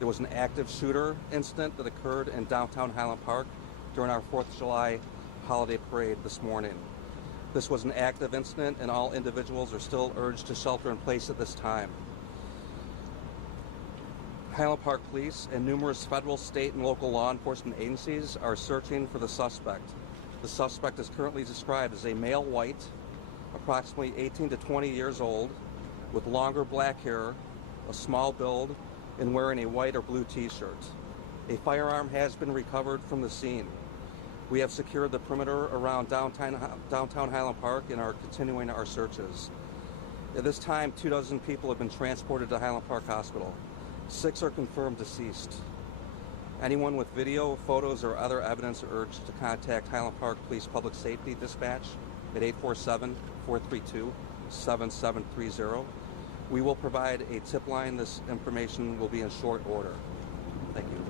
There was an active shooter incident that occurred in downtown Highland Park during our 4th of July holiday parade this morning. This was an active incident and all individuals are still urged to shelter in place at this time. Highland Park Police and numerous federal, state, and local law enforcement agencies are searching for the suspect. The suspect is currently described as a male white, approximately 18 to 20 years old, with longer black hair, a small build, and wearing a white or blue t-shirt. A firearm has been recovered from the scene. We have secured the perimeter around downtown Highland Park and are continuing our searches. At this time, 24 people have been transported to Highland Park Hospital. 6 are confirmed deceased. Anyone with video, photos, or other evidence are urged to contact Highland Park Police Public Safety Dispatch at 847-432-7730. We will provide a tip line. This information will be in short order. Thank you.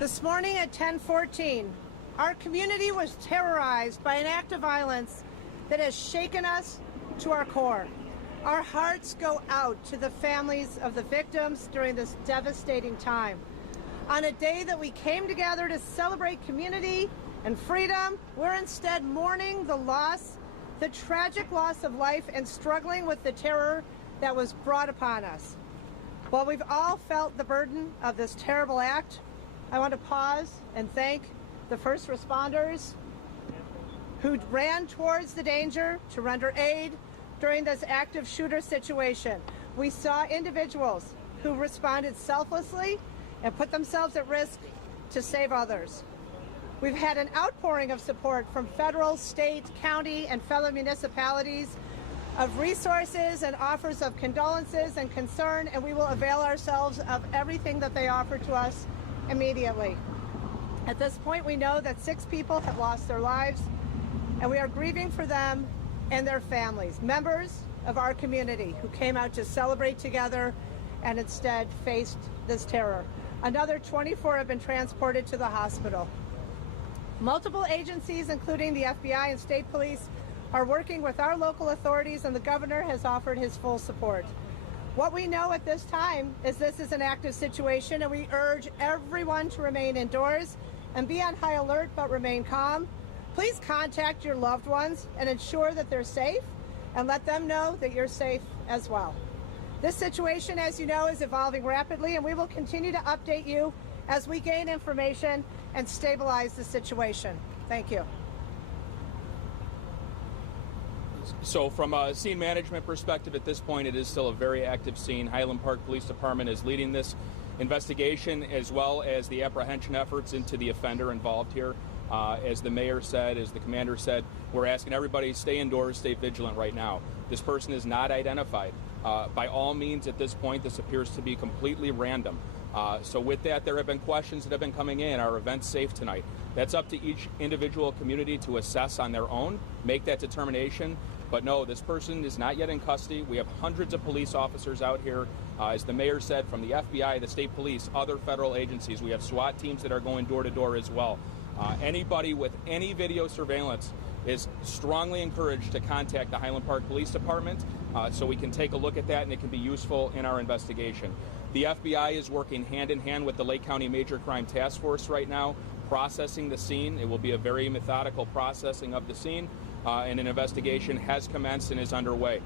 This morning at 10:14, our community was terrorized by an act of violence that has shaken us to our core. Our hearts go out to the families of the victims during this devastating time. On a day that we came together to celebrate community and freedom, we're instead mourning the tragic loss of life and struggling with the terror that was brought upon us. While we've all felt the burden of this terrible act, I want to pause and thank the first responders who ran towards the danger to render aid during this active shooter situation. We saw individuals who responded selflessly and put themselves at risk to save others. We've had an outpouring of support from federal, state, county, and fellow municipalities of resources and offers of condolences and concern, and we will avail ourselves of everything that they offer to us immediately. At this point, we know that 6 people have lost their lives, and we are grieving for them and their families, members of our community who came out to celebrate together and instead faced this terror. Another 24 have been transported to the hospital. Multiple agencies, including the FBI and state police, are working with our local authorities, and the governor has offered his full support. What we know at this time is this is an active situation, and we urge everyone to remain indoors and be on high alert but remain calm. Please contact your loved ones and ensure that they're safe, and let them know that you're safe as well. This situation, as you know, is evolving rapidly, and we will continue to update you as we gain information and stabilize the situation. Thank you. So from a scene management perspective, at this point, it is still a very active scene. Highland Park Police Department is leading this investigation as well as the apprehension efforts into the offender involved here. As the mayor said, as the commander said, we're asking everybody stay indoors, stay vigilant right now. This person is not identified. By all means, at this point, this appears to be completely random. So with that, there have been questions that have been coming in. Are events safe tonight? That's up to each individual community to assess on their own, make that determination. But no, this person is not yet in custody. We have hundreds of police officers out here, as the mayor said, from the FBI, the state police, other federal agencies. We have SWAT teams that are going door to door as well. Anybody with any video surveillance is strongly encouraged to contact the Highland Park Police Department so we can take a look at that and it can be useful in our investigation. The FBI is working hand in hand with the Lake County Major Crime Task Force right now, processing the scene. It will be a very methodical processing of the scene, and an investigation has commenced and is underway.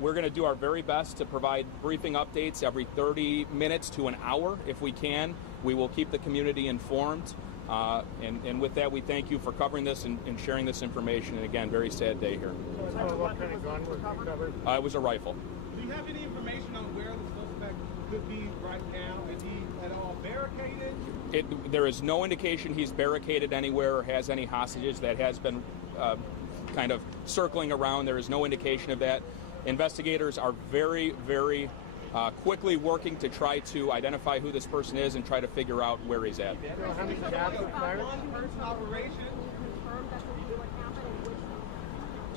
We're going to do our very best to provide briefing updates every 30 minutes to an hour if we can. We will keep the community informed. And with that, we thank you for covering this and sharing this information. And again, very sad day here. What kind of gun was recovered? It was a rifle. Do you have any information on where the suspect could be right now? Is he at all barricaded? There is no indication he's barricaded anywhere or has any hostages. That has been kind of circling around. There is no indication of that. Investigators are very, very quickly working to try to identify who this person is and try to figure out where he's at. How many shots were fired?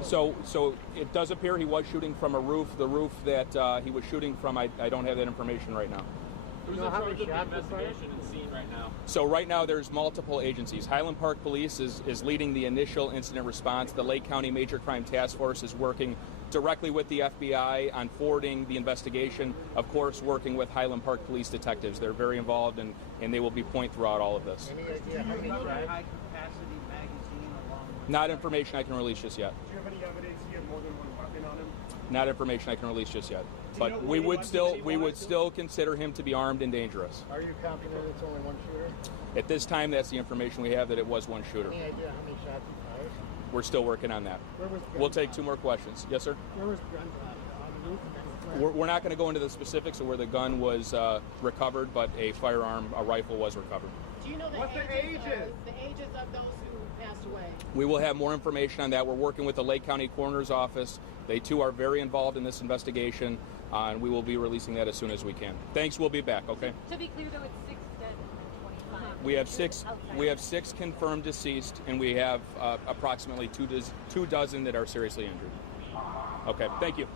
So it does appear he was shooting from a roof. The roof that he was shooting from, I don't have that information right now. Who's in charge of the investigation and scene right now? So right now there's multiple agencies. Highland Park Police is leading the initial incident response. The Lake County Major Crime Task Force is working directly with the FBI on forwarding the investigation, of course working with Highland Park Police detectives. They're very involved and they will be point throughout all of this. Any idea how many high-capacity magazine along with... Not information I can release just yet. Do you have any evidence he had more than one weapon on him? Not information I can release just yet. But we would still consider him to be armed and dangerous. Are you confident it's only one shooter? At this time, that's the information we have, that it was one shooter. Any idea how many shots he fired? We're still working on that. Where was the gun We'll take found? 2 more questions. Yes, sir? Where was the gun found? On the roof and then We're not going to go into the specifics of where the gun was recovered, but a firearm, a rifle was recovered. Do you know the What's the ages ages? of those who passed away? We will have more information on that. We're working with the Lake County Coroner's Office. They too are very involved in this investigation, and we will be releasing that as soon as we can. Thanks. We'll be back. Okay. To be clear, though, it's 6 dead and 25. We have six. We have 6 confirmed deceased, and we have approximately 2 dozen that are seriously injured. Okay. Thank you.